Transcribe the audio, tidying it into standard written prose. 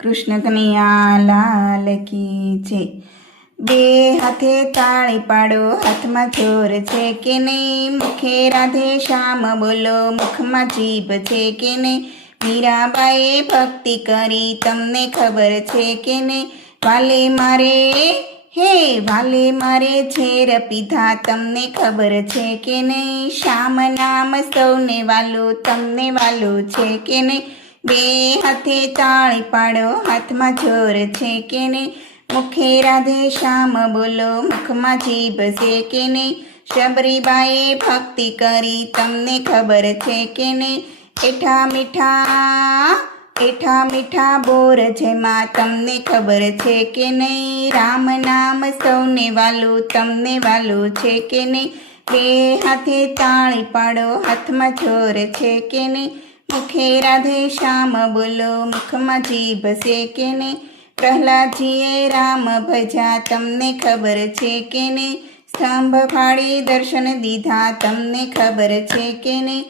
કૃષ્ણ કનૈયા લાલ કી જય। બે હાથે તાળી પાડો, હાથમાં ચોર છે કે નહીં? મુખે રાધે શ્યામ બોલો, મુખમાં જીભ છે કે નહીં? મીરાબાઈએ ભક્તિ કરી, તમને ખબર છે કે નહીં? વાલે મારે હે વાલે મારે ઝેર પીધા, તમને ખબર છે કે નહીં? શ્યામ નામ સૌને વાલું, તમને વાલું છે કે નહીં? બે હાથે તાળી પાડો, હાથમાં ચોર છે કે નહીં? મુખે રાધે શ્યામ બોલો, મુખમાં જીભ છે કે નહીં? શબરીબાઈએ ભક્તિ કરી, તમને ખબર છે કે નહીં? એઠા મીઠા બોર જેમાં, તમને ખબર છે કે નહીં? રામ નામ સૌને વાલું, તમને વાલું છે કે નહીં? બે હાથે તાળી પાડો, હાથમાં ચોર છે કે નહીં? મુખે રાધે શ્યામ બોલો, મુખમાં જીભ છે કે નહીં? પ્રહલાદજીએ રામ ભજ્યા, તમને ખબર છે કે નહીં? સ્તંભ ફાડી દર્શન દીધા, તમને ખબર છે કે નહીં?